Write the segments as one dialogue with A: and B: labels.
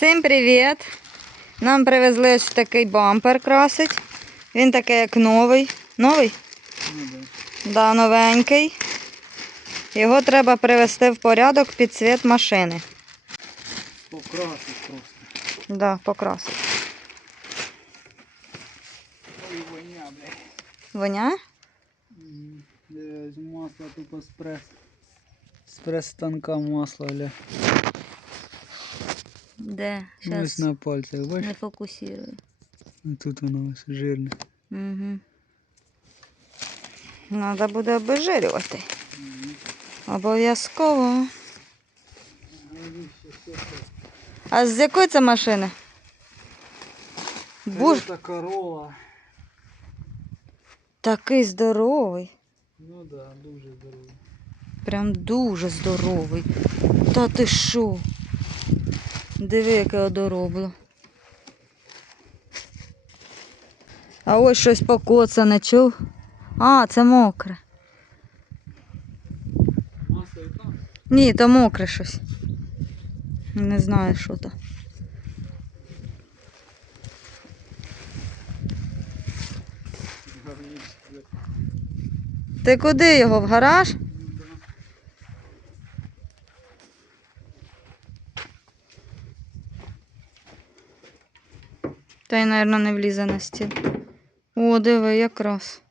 A: Всім привіт! Нам привезли ось такий бампер красить. Він такий як новий. Новий?
B: Ну, да.
A: Новенький. Його треба привести в порядок під цвіт машини.
B: Покрасить просто.
A: Да, покрасить.
B: Ой, воня, блядь.
A: Воня?
B: З масла тупо з прес. З прес-станка масло, бля.
A: Де?
B: Ну, Ось на пальцях,
A: не фокусую.
B: Ну, Тут воно ось жирне.
A: Угу. Треба буде обезжирювати. Обов'язково. А з якої це машини? Буш,
B: Це корола.
A: такий здоровий.
B: Ну да, дуже здоровий.
A: Прям дуже здоровий. Та ти що? Диви, яке одоробло. А ось щось покоцане, чув? А, це мокре. Ні, то мокре щось. Не знаю, що то. Ти куди його? В гараж?
B: Ну, да.
A: Та й, мабуть, не влізе на стіл. О, диви, якраз.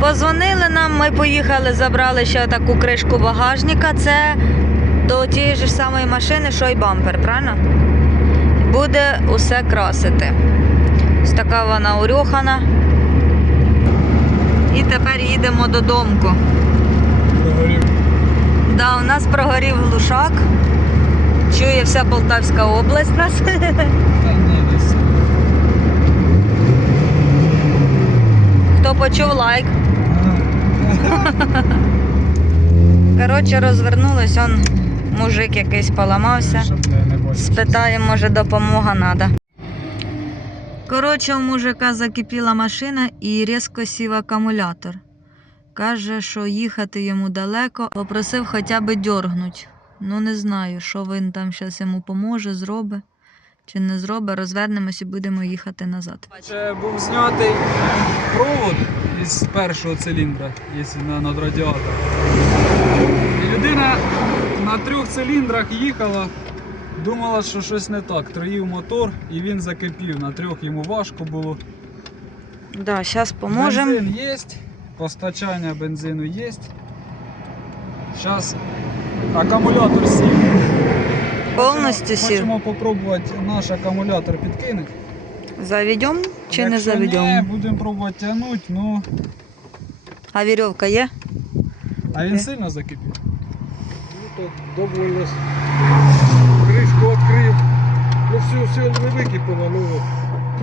A: Позвонили нам, ми поїхали, забрали ще таку кришку багажника. Це до тієї ж самої машини, що й бампер, правильно? Буде усе красити. Ось така вона урюхана. І тепер їдемо додому.
B: Прогорів.
A: Да, у нас прогорів глушак. Чує вся Полтавська область нас. Хто почув лайк. Коротше, розвернулись, он мужик якийсь поламався. Спитаємо, може допомога треба. Коротше, у мужика закипіла машина і різко сів акумулятор. Каже, що їхати йому далеко, попросив хоча б дьоргнуть. Ну, не знаю, що він там зараз йому поможе, зробить чи не зробить. Розвернемось і будемо їхати назад.
B: Ще був знятий провод із першого циліндра, якщо на над радіатор. І людина на трьох циліндрах їхала, думала, що щось не так. Троїв мотор і він закипів. На трьох йому важко було.
A: Да, зараз поможемо.
B: Бензин є, постачання бензину є. Зараз акумулятор сів.
A: Повністю сів.
B: Хочемо спробувати наш акумулятор підкинути.
A: Заведемо чи не
B: Якщо
A: заведемо?
B: Ні, будемо пробувати тягнути, ну.
A: А вірьовка є?
B: А він сильно закипів.
C: Ну так довольно. с- Кришку відкрив. Ну все, все не википало, ну.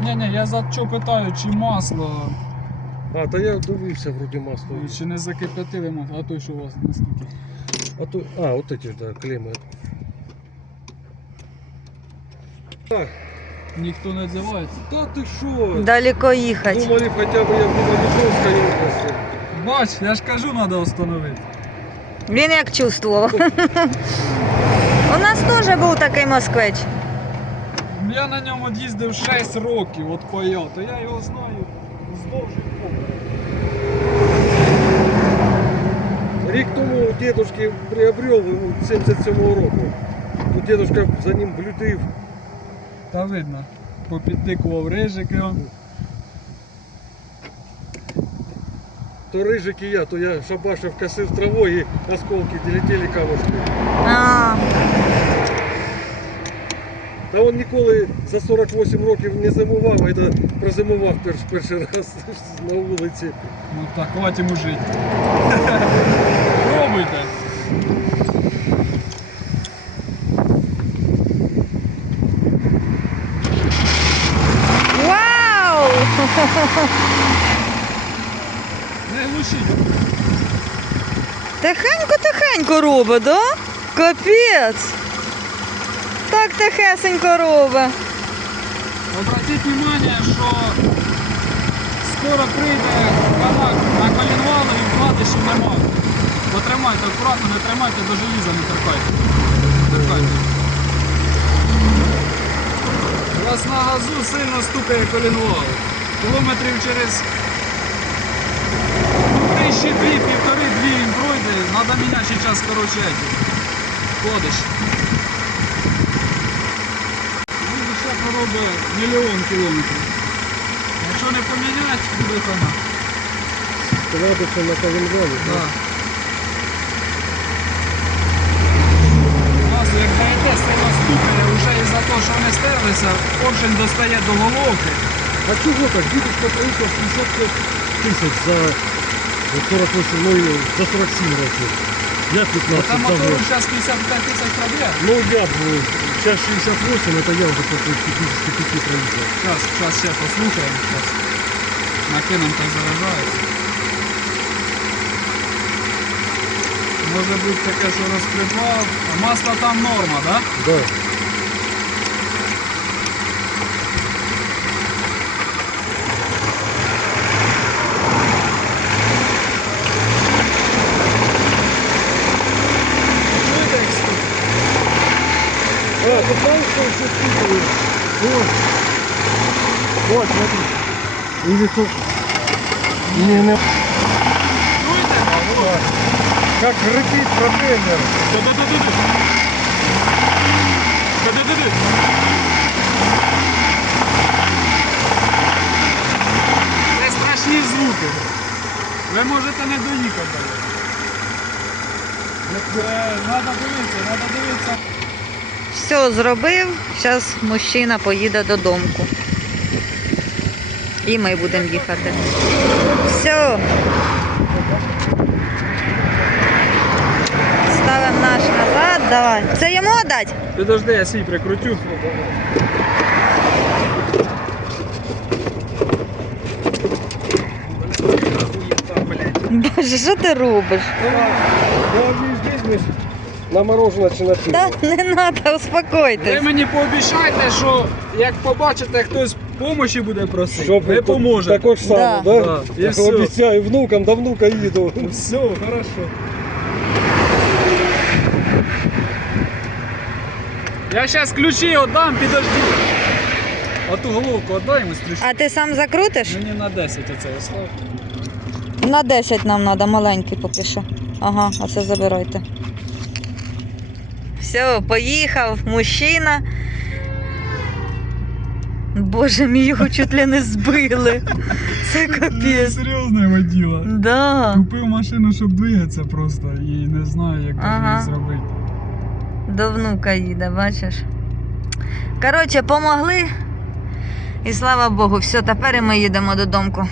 B: Ні, ні, я за що питаю, чи масло,
C: А, та я дивився вроді масло.
B: чи не закип'ятили масло, а той, що у вас наскільки.
C: А то, а, от эти ж, да, клеми. Так,
B: Ніхто не відзивається.
C: та ти що?
A: Далеко їхати.
C: Думали хоча б я в Дніпропетровській області.
B: Бач, я ж кажу, треба встановити.
A: Він як чувствував. У нас теж був такий москвич.
B: Я на ньому їздив 6 років, от пая, то я його знаю Вздовж і.
C: Рік тому у дедушки приобрел ну, 77-го року. То дедушка за ним блюдив.
B: Та видно, попідтикував рижики. он.
C: То рижик і я, то я шабашив косив травою і осколки летіли камушки.
A: А,
C: Та він ніколи за 48 років не зимував, а це прозимував перш, перший раз на вулиці.
B: Ну так, хватить йому жити. Пробуйте.
A: вау!
B: Не глушіть.
A: Тихенько-тихенько робить, да? Капець. Так тихесенько робить.
B: Обратіть внимание, що скоро прийде канак на колінвали і вкладишів нема. Потримайте акуратно, не тримайте до желіза, не торкайте. Не торкайте. на газу сильно стукає колінвал. Кілометрів через ну, тисячі дві, півтори-дві він пройде, треба міняти ще час, коротше. Ходиш. Ще поробить мільйон кілометрів. Якщо не поміняти, буде хана.
C: Складатися на кавінвалі.
B: Да. Нас як даєте сильно стукає, вже із-за того, що вони стерлися, поршень достає до головки.
C: А чого так? Дідусь проїхав 55 тисяч за 48, ну і за 47 років. Я 15
B: Там
C: давно.
B: мотору зараз 55 тисяч пробіг.
C: Ну я б, сейчас 68, это я уже после 55 проехал.
B: Зараз, зараз ще послухаємо. Зараз. Накинемо так заражається. Може бути таке, що розкрипав. А масло там норма, так? Да?
C: Да. Вот. Вот, смотри. Или то... Не, не... Как рыпит пропеллер.
B: Це страшні звуки. Ви можете не доїхати. Треба дивитися, треба дивитися.
A: Все зробив, зараз мужчина поїде додому. І ми будемо їхати. Все. Ставимо наш назад, давай. Це йому дати?
B: Підожди, я свій прикрутю.
A: Боже, що ти робиш?
C: Я на мороженое чи на пиво.
A: Та не треба,
B: Ви
A: успокойтесь.
B: мені пообіцяйте, що як побачите, хтось допомоги буде просити,
C: Щоб
B: ви поможете.
C: Також саме,
A: Да.
C: да?
B: Да, і
C: Я
B: все.
C: обіцяю внукам, до внука їду.
B: Все, хорошо. Я зараз ключі віддам, підожди. А ту головку віддай йому з.
A: А ти сам закрутиш?
B: Мені на 10 оце слав.
A: На 10 нам треба, маленький поки що. Ага, а це забирайте. Все, поїхав мужчина. Боже мій, його чуть ли не збили. Це капець.
B: Серйозне воділа.
A: Да.
B: Купив машину, щоб двигатися просто і не знаю, як
A: Ага.
B: її зробити.
A: До внука їде, бачиш. Коротше, помогли. І слава Богу, все, тепер ми їдемо додому.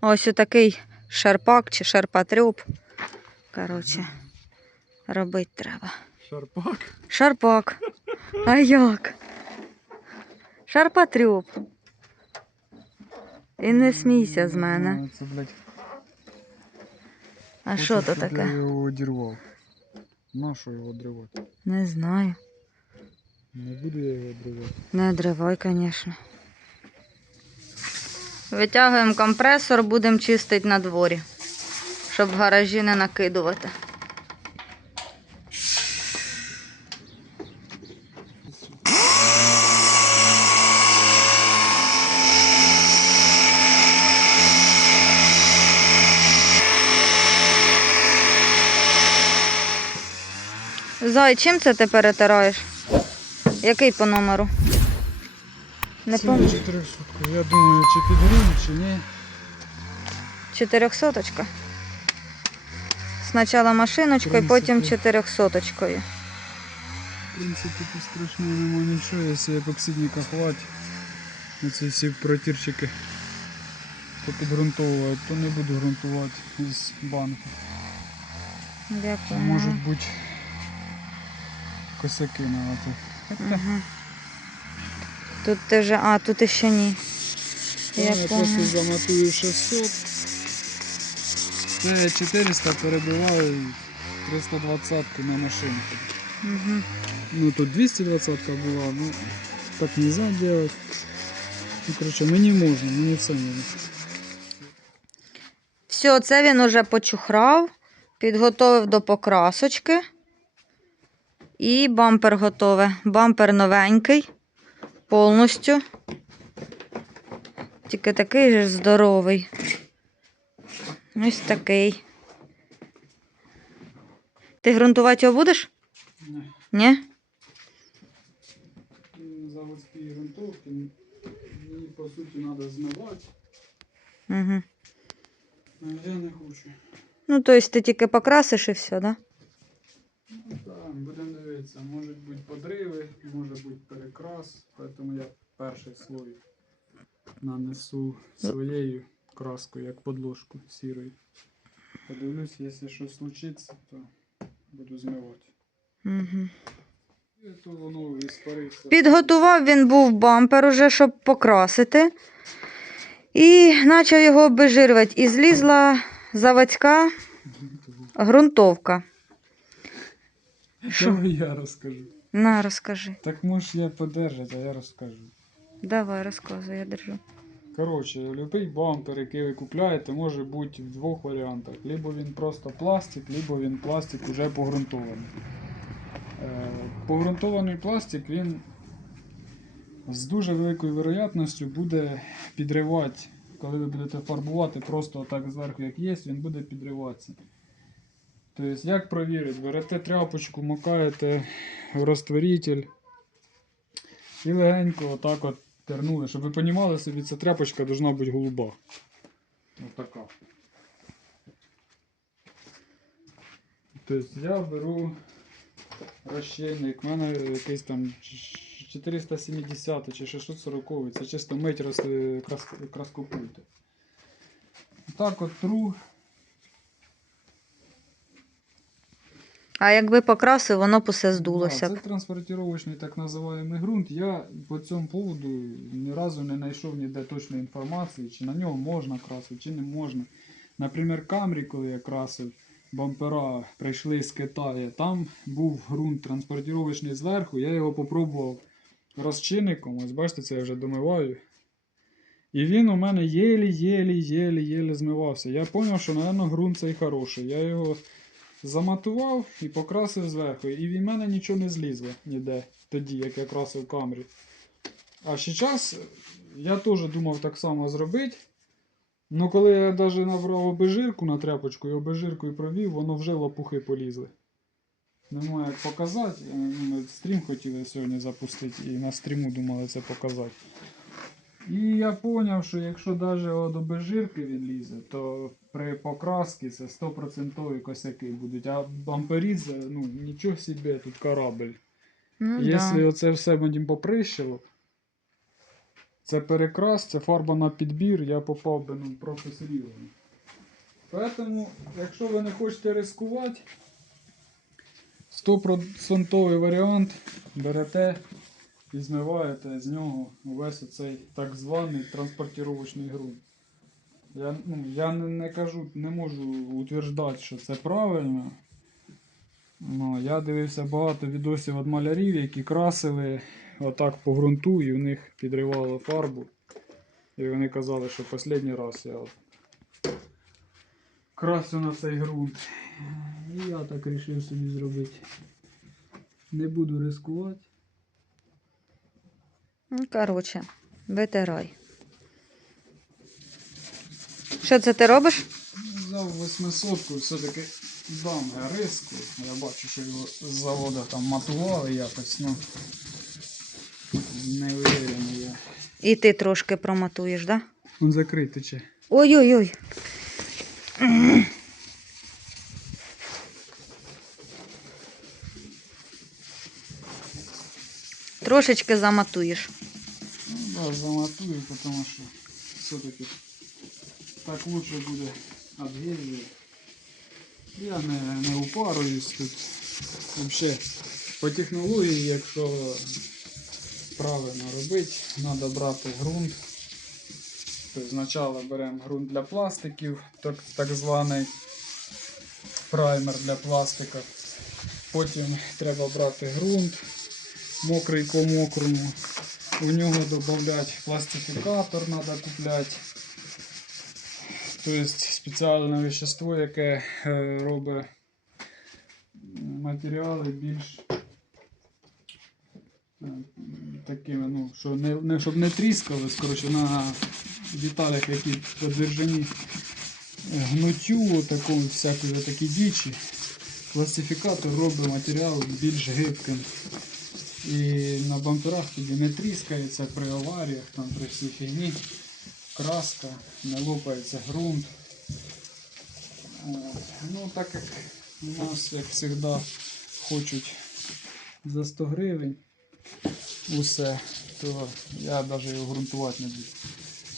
A: Ось отакий шарпак чи шарпатрюб. Коротше, робити треба.
B: Шарпак.
A: Шарпак. А як? Шарпатрюб. І не смійся з мене.
B: Це, блядь,
A: А що то таке?
B: Я його одірвав. На що його одривати?
A: Не знаю.
B: Не буду я його одривати.
A: Не дривай, звісно. Витягуємо компресор, будемо чистити на дворі, щоб в гаражі не накидувати. Зай, чим це ти перетираєш? Який по номеру? Не пам'ятаю.
B: 400. Я думаю, чи підгрів, чи ні.
A: Чотирьохсоточка. Спочатку машиночкою, потім чотирьохсоточкою.
B: В принципі, тут страшного нема нічого, якщо епоксидника хватить. Оці всі протірчики попідґрунтовувати, то не буду ґрунтувати із банку.
A: Дякую.
B: Можуть бути косяки на.
A: Угу. Тут вже. А, тут іще ні.
B: Я,
A: Я
B: просто замотую 600. Це 400 перебиваю і 320 на машинку.
A: Угу.
B: Ну тут 220 була, ну так нельзя делать. Ну, короче, мені можна, мені все можна.
A: Все, це він уже почухрав, підготовив до покрасочки. І бампер готове. Бампер новенький. повністю. Тільки такий же здоровий. Ось такий. Ти ґрунтувати його будеш?
B: Не.
A: Ні?
B: Заводські ґрунтовки. Мені по суті треба змивати.
A: Угу.
B: Я не хочу.
A: Ну, тобто ти тільки покрасиш і все, да?
B: Ну так, будемо дивитися. Можуть бути подриви, може бути перекрас, тому я перший слой нанесу своєю краскою, як подложку сірою. Подивлюсь, якщо щось случиться, то буду змивати.
A: Угу. Підготував він був бампер уже, щоб покрасити. І почав його обезжирювати. І злізла заводська ґрунтовка. Що?
B: Давай я розкажу.
A: На, розкажи.
B: Так можеш я подержати, а я розкажу.
A: Давай, розказуй, я держу.
B: Коротше, любий бампер, який ви купляєте, може бути в двох варіантах. Либо він просто пластик, либо він пластик вже погрунтований. Е, Погрунтований пластик він з дуже великою вероятністю буде підривати, коли ви будете фарбувати просто так зверху, як є, він буде підриватися. Тобто, як провірити? Берете тряпочку, макаєте в розтворитель і легенько отак от тернули, щоб ви розуміли собі, ця тряпочка должна бути голуба. Ось така. Тобто я беру розчинник, в мене якийсь там 470 чи 640, це чисто мить крас, краскопульти. Так от тру.
A: А якби покрасив, воно б усе здулося. Б.
B: це транспортировочний так називаємий ґрунт. Я по цьому поводу ні разу не знайшов ніде точної інформації, чи на нього можна красити, чи не можна. Наприклад, Камрі, коли я красив бампера, прийшли з Китаю, там був ґрунт транспортировочний зверху, я його попробував розчинником. Ось бачите, це я вже домиваю. І він у мене єлі-єлі-єлі-єлі змивався. Я зрозумів, що, мабуть, ґрунт цей хороший. Я його заматував і покрасив зверху. І від мене нічого не злізло ніде тоді, як я красив камері. А ще час я теж думав так само зробити. Ну коли я навіть набрав обезжирку на тряпочку і обезжиркою провів, воно вже лопухи полізли. Немає як показати. Е, Ми стрім хотіли сьогодні запустити і на стріму думали це показати. І я зрозумів, що якщо навіть від обезжирки він лізе, то при покрасці це 100% косяки будуть. А бамперіза, ну нічого собі, тут корабль.
A: Ну,
B: Якщо
A: да.
B: оце все мені поприщило, це перекрас, це фарба на підбір, я попав би ну, просто серйозно. Тому, якщо ви не хочете ризикувати, 100% варіант берете і змиваєте з нього увесь оцей так званий транспортировочний ґрунт. Я, ну, я не, не кажу, не можу утверждати, що це правильно. Ну, я дивився багато відосів від малярів, які красили отак по ґрунту і в них підривало фарбу. І вони казали, що останній раз я красю на цей ґрунт. І я так вирішив собі зробити. Не буду ризикувати.
A: Ну, коротше, витирай. Що це ти робиш?
B: Взяв 800 все-таки дам я риску. Я бачу, що його з заводу там матували якось, ну не уверений я.
A: І ти трошки проматуєш, да?
B: Він закритий чи.
A: Ой-ой-ой. Трошечки заматуєш.
B: Да, заматую, потому что все-таки так лучше буде адгезія. Я не, не упаруюсь тут. Вообще по технології, якщо правильно робити, треба брати ґрунт. Тобто спочатку беремо ґрунт для пластиків, так, так званий праймер для пластика. Потім треба брати ґрунт, мокрий по мокрому. У нього додати пластифікатор треба купляти. Тобто спеціальне вещество, яке е, робить матеріали більш е, такими, ну, що не, не, щоб не тріскались, коротше, на деталях, які подвержені гнуттю, такому всякої такі дічі. Класифікатор робить матеріал більш гибким. І на бамперах тоді не тріскається при аваріях, там при всій фігні. Краска, не лопається ґрунт. Ну, так як у нас, як завжди, хочуть за 100 гривень усе, то я навіть його ґрунтувати не буду.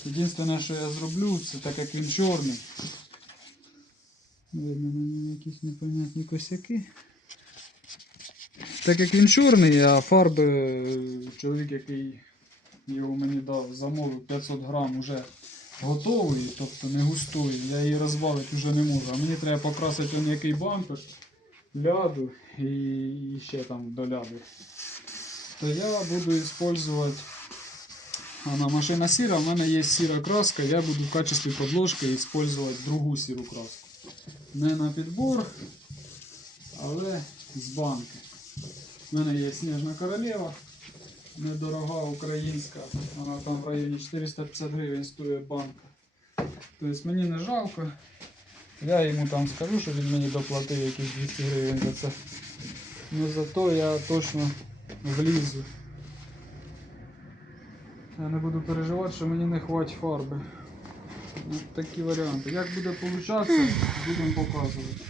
B: Єдине, що я зроблю, це так як він чорний. Видно на ньому якісь непонятні косяки. Так як він чорний, а фарби е, чоловік, який його мені дав, замовив 500 грам уже готової, тобто не густої, я її розвалити вже не можу. А мені треба покрасити он який бампер, ляду і, і ще там до ляду. То я буду використовувати. Вона машина сіра, в мене є сіра краска, я буду в качестві подложки використовувати другу сіру краску. Не на підбор, але з банки. У мене є сніжна королева, недорога українська, вона там в районі 450 гривень стоїть банка. Тобто мені не жалко. Я йому там скажу, що він мені доплатив якісь 200 гривень за це. Ну зато я точно влізу. Я не буду переживати, що мені не хватить фарби. Ну, такі варіанти. Як буде получатися, будемо показувати.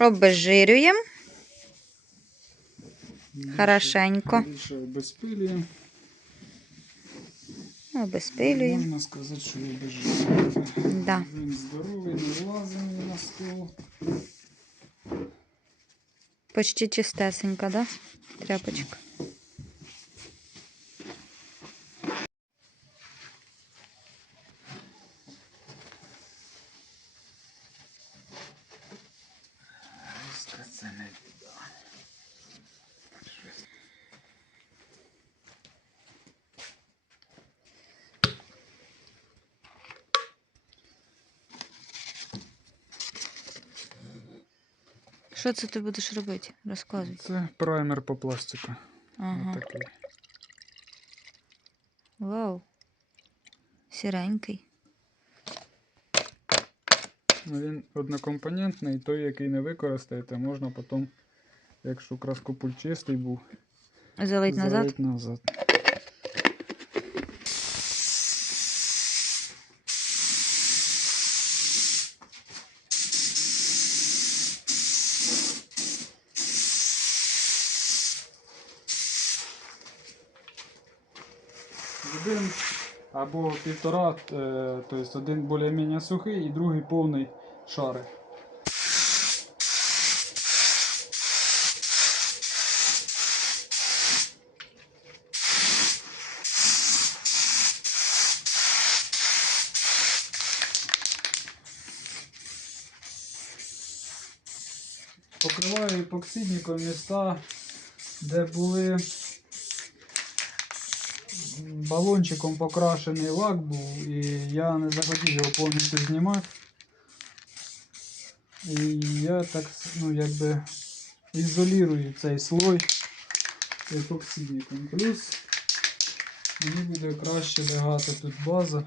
A: Обезжирюємо.
B: Більше-
A: Хорошенько.
B: Більше безпилюємо.
A: Обезпилюємо.
B: Можна сказати, що я безжизненний.
A: Да.
B: Він здоровий, не влазить мені на стол.
A: Почти чистесенька, да? Тряпочка. Що це ти будеш робити? Розказуй.
B: Це праймер по пластику.
A: Ага.
B: Отакий.
A: Вау. Сіренький.
B: Ну, Він однокомпонентний, той, який не використаєте, можна потім, якщо краскопульт чистий був,
A: Залить назад.
B: залить назад. Один або півтора, е, тобто один більш-менш сухий і другий повний шарик. Покриваю епоксидником міста, де були балончиком покрашений лак був, і я не захотів його повністю знімати. І я так ну, якби ізолірую цей слой епоксидником. Плюс мені буде краще лягати тут база.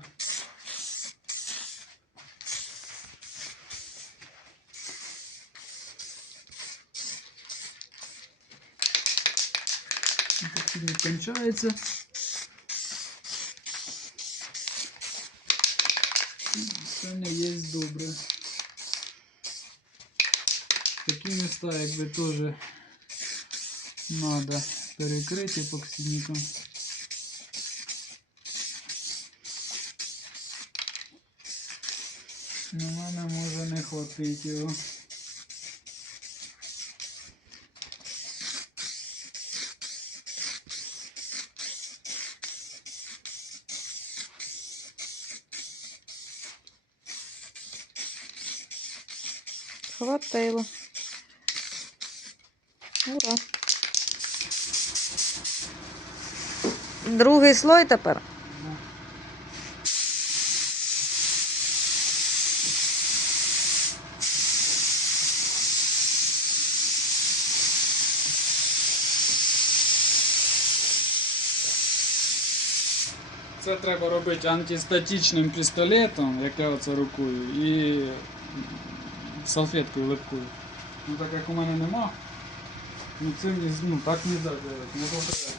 B: Кончається. Все не є добре. Такі міста якби теж треба перекрити епоксидником. Ну, мене може не хватить його.
A: Хватило. Ура. Ну Другий слой тепер.
B: Це треба робити антистатичним пістолетом, як я оце рукую, і салфеткою липкою. Ну так як у мене нема, ну не, з- ну, так не можна робити, не повторяю.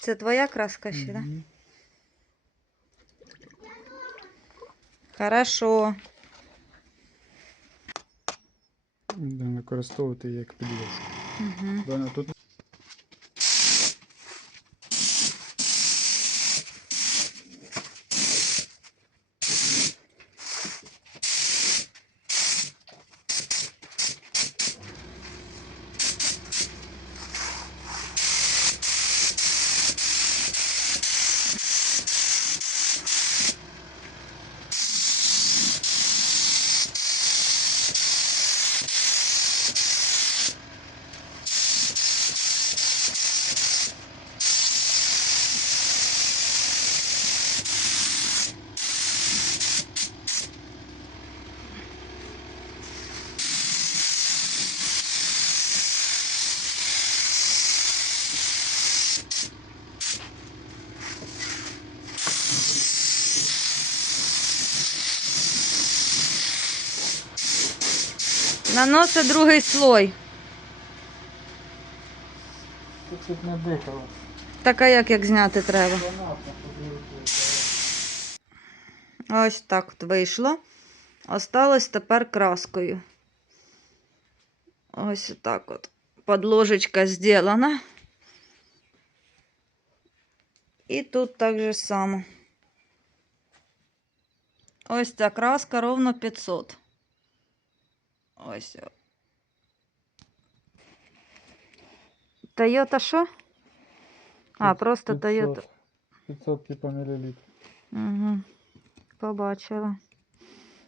A: Це твоя краска ще, так? Да?
B: Мгм.
A: Хорошо.
B: Використовувати як підвіску.
A: Угу.
B: Тут
A: Наноси другий слой.
B: тут, тут не дихало.
A: Так а як, як зняти треба? Ось так от вийшло. Осталось тепер краскою. Ось так от. Подложечка зроблена. І тут так же само. Ось ця краска ровно 500. Ось. о. Тойота що? А, просто Тойота.
B: 500 типа мілілітрів.
A: Угу. Побачила.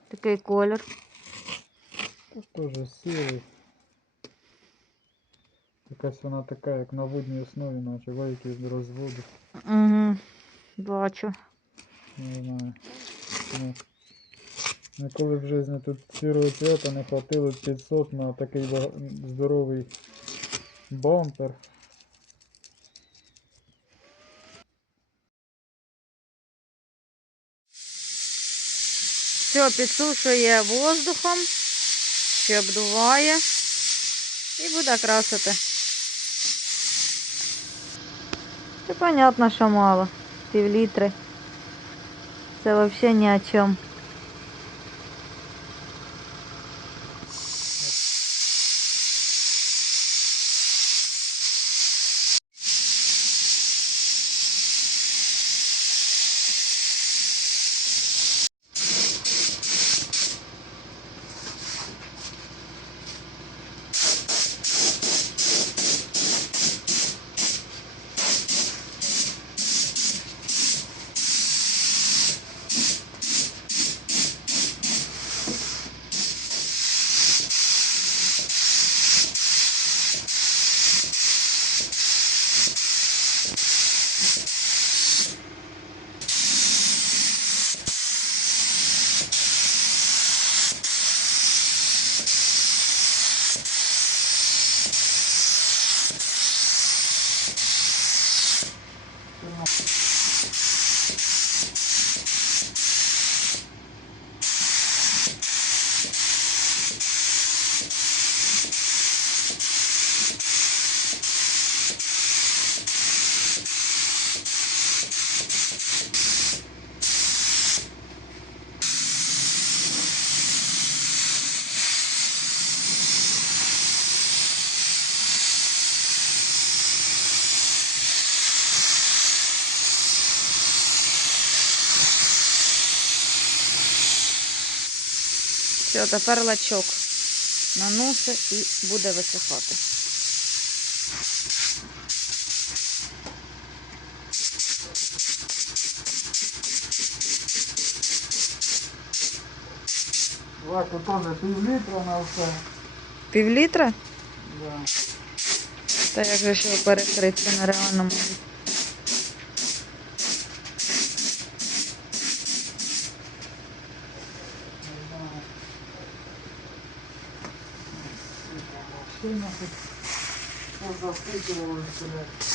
A: Такий колір.
B: Тут теж сірий. Якась вона така, як на водній основі, наче вейки з розводу.
A: Угу. Бачу.
B: Не знаю. Ну, Ніколи в житті тут сірого цвета не хватило 500 на такий здоровий бампер.
A: Все підсушує воздухом, ще обдуває і буде красити. Це понятно, що мало. Пів літри. Це взагалі ні о чому. Все, тепер лачок наносить і буде висихати.
B: Лаку теж пів літра на все.
A: Пів літра?
B: Да.
A: Та як же його перекрити, це нереально
B: тут позапитували все.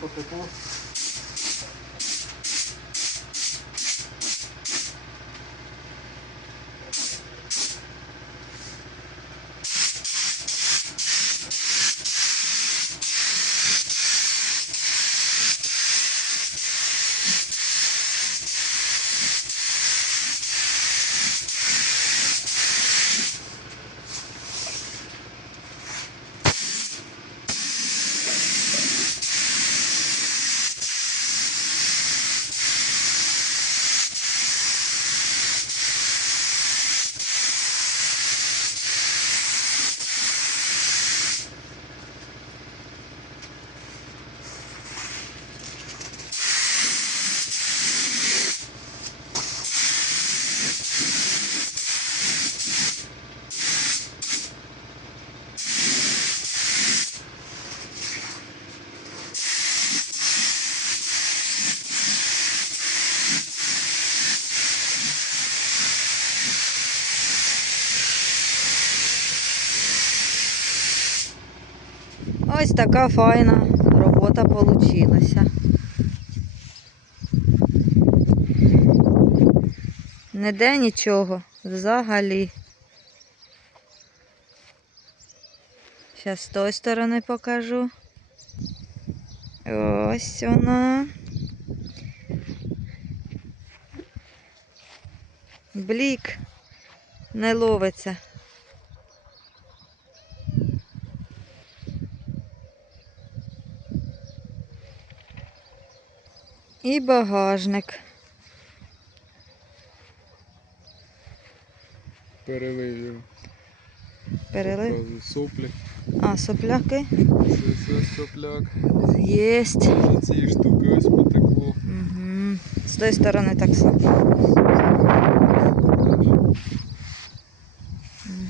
B: Тут дуже
A: Ось така файна робота получилася. Ніде нічого взагалі. Зараз з тої сторони покажу. Ось вона. Блік не ловиться. І багажник.
B: Перелив.
A: Перелив.
B: Соплі.
A: А, сопляки.
B: Це, це сопляк.
A: Єсть.
B: Вже ці штуки ось потекло.
A: Угу. З тої сторони так само.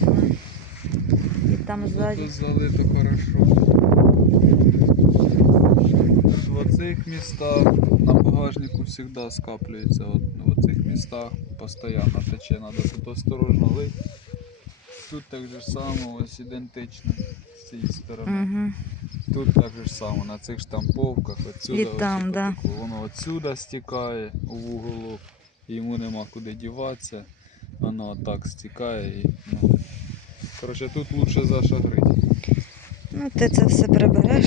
A: Угу. І там ззаді.
B: Тут залито хорошо. В оцих містах на багажнику завжди скаплюється. От в оцих містах постійно тече, треба тут осторожно лить. Тут так же само, ось ідентично з цієї сторони.
A: Угу.
B: Тут так же само, на цих штамповках, отсюда
A: І
B: ось
A: там,
B: і
A: да.
B: Воно отсюда стікає у вуголок, йому нема куди діватися. Воно отак стікає і ну. Коротше, тут лучше зашагрити.
A: Ну, ти це все прибереш.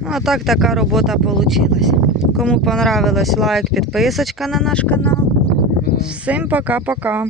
A: Ну, а так така робота вийшла. Кому понравилось, лайк, підписочка на наш канал. Всім пока-пока.